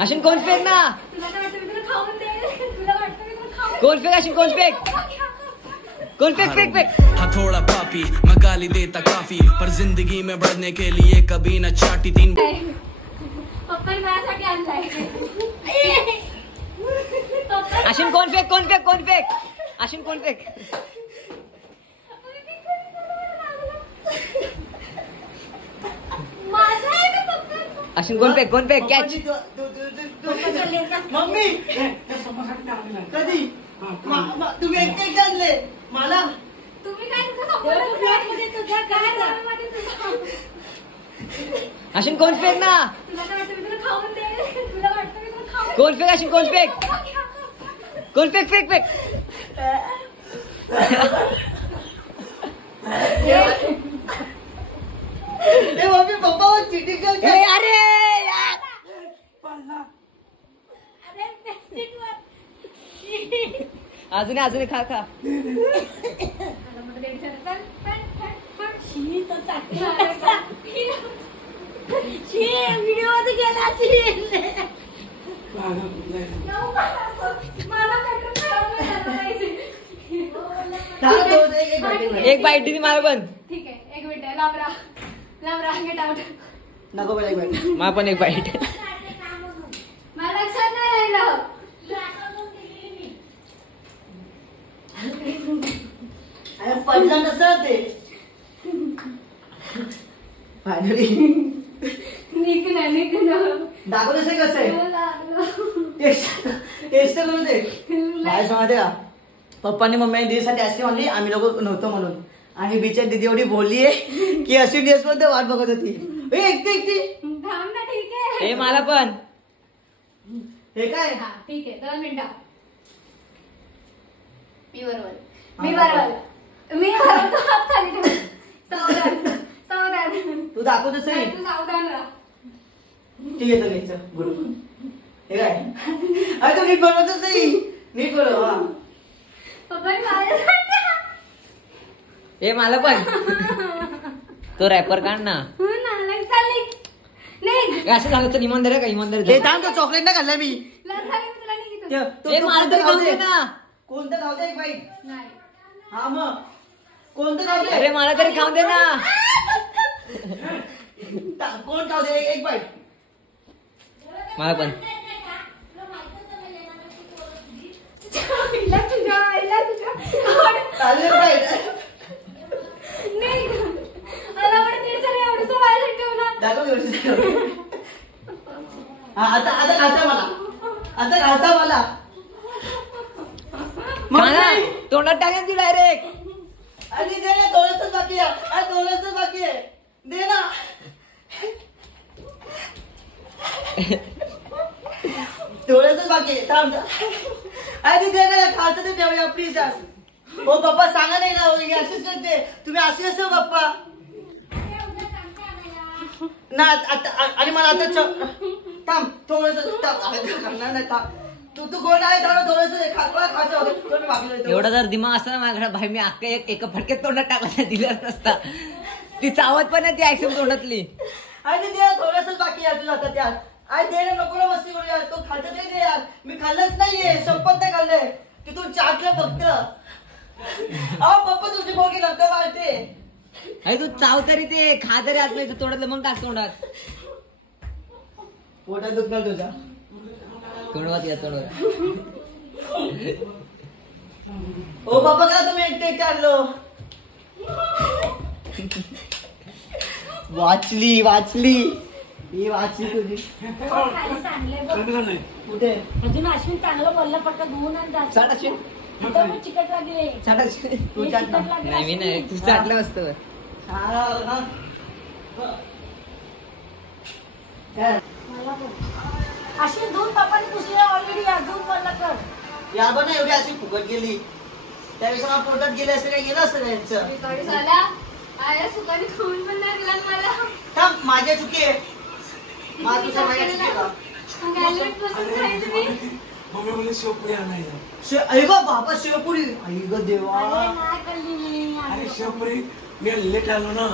अश्विन कोण फेक ना, कौन फेक अश्विन, कौन फेक, कौन fake fake fake. हथौड़ा पापी मैं गाली देता काफी, पर जिंदगी में बढ़ने के लिए कभी न चाटी। तीन अश्विन कोण फेक, कोण फेक, कोण फेक, अश्विन कोण फेक। अश्विन कोण फेक, कोण फेक, कॅच। मम्मी कधी तुम्ही एक आणले मला, तुम्ही काय अश्विन कोण फेक ना, कोण फेक अश्विन, कोण फेक, कोण fake fake fake. Mummy papa cheating करते। अरे यार अजून अजून खा खा। व्हिडिओ गेला एक बाईट दिली मला पण। ठीक आहे, एक मिनिट लांब राहा गेट आउट नको एक बाईट, मला पण एक बाईट। मला लक्षात नाही राहिलं। अरे पडलं नसतं ते फायनली निघणं दाखवतच कसं आहे टेस्ट करू दे। काय सांगते का, पप्पांनी मम्मीने दीदीसाठी आईस्क्रीम आणली, आम्ही लोक नव्हतो म्हणून, आणि बिचारी दीदी एवढी बोलली आहे की अशी ड्रेस मध्ये वाट बघत होती। एकटी एकटी थांब ना, ठीक आहे, हे मला पण। हे काय हा ठीक आहे, 2 मिनिटं। मी बरोबर तू हात खाली ठेव। सावधान तू दाखवतच नाही, तू सावधान राहा। ठीक आहे घ्यायचं बरोबर। हे काय अरे तू नीट बनवतच नाही, नीट बनव। हा पप्पांनी माझ्या हे मला पण। तो रॅपर काढ ना। असं झालं तर इमानदार आहे का, इमानदार हे थांब, तो चॉकलेट ना खाल्ला मी। मला तरी खाऊ दे ना। कोणतं खाऊ दे एक बाईट। नाही, हा मग कोणतं खाऊ दे, अरे मला तरी खाऊ दे ना। कोण खाऊ दे एक बाईट। मला पण। चालेल बाईट दाखव व्यवस्थित। आता आता खाता मला, आता खाता मला। तोंडात टाकेन तू डायरेक्ट। अरे दे ना, थोडंसंच बाकी आहे, अरे थोडंसंच बाकी आहे, दे ना। थोडंसंच बाकी आहे, थांब। अरे दे ना, खायचं ते ठेवूया प्लीज यार। हो पप्पा सांगा नाही ना, असेच करते तुम्ही, असे असो पप्पा ना। आता आणि मला आता थांब थोडंसं, तू कोण आहे थोडंसं खायचं। एवढा जर दिमाग असता ना माझ्याकडे भाई, मी अख्खा एका फटक्यात तोंडात टाकला दिलं नसता। ती चावत पण नाही ती आईस्क्रीम तोंडातली। अरे दे थोडंसंच बाकी आहे तुझं आता यार। अरे दे ना, नको ना मस्ती करू यार, तो खाल्लं नाही दे यार, मी खाल्लंच नाहीये, संपत नाही खाल्लंय, तिथून चाटलं फक्त। अहो पप्पा तुझी बोगी नका मारते। अरे तू चाव तरी ते खा तरी आत नाही तोंडातलं, मग टाक तोंडात। पोटात दुखणार तुझा, तोंडवात या तोंडवात। ओ पप्पा का तुम्ही एकटे आणलो। वाचली वाचली ही वाचली तुझी। कुठे अजून अश्विन चांगलं बोलला, पटकन धुवून आणि चाट अश्विन, चिकट लागले। चाट अश्विन, तू चाट ना। नाही मी नाही, तू चाटलं असतं। अश्विन धुवून पप्पाने पुसले ऑलरेडी, धुवून बोलला कर। या पण एवढी अशी फुकट गेली, त्यापेक्षा मला पोटात गेले असं काही गेलं असतं त्यांचं। झाला आया सुखाने खाऊन पण लागला मला। थांब, माझ्या चुकी आहे, माझ्या चुकी आहे का? गॅलरीत बसून खायचं मी। मम्मी बोलली शेवपुरी आणायचं। अरे ग बाबा, शेवपुरी, आई ग देवा। अरे नाही खाल्ली मी। अरे शेवपुरी मी लेट आलो ना,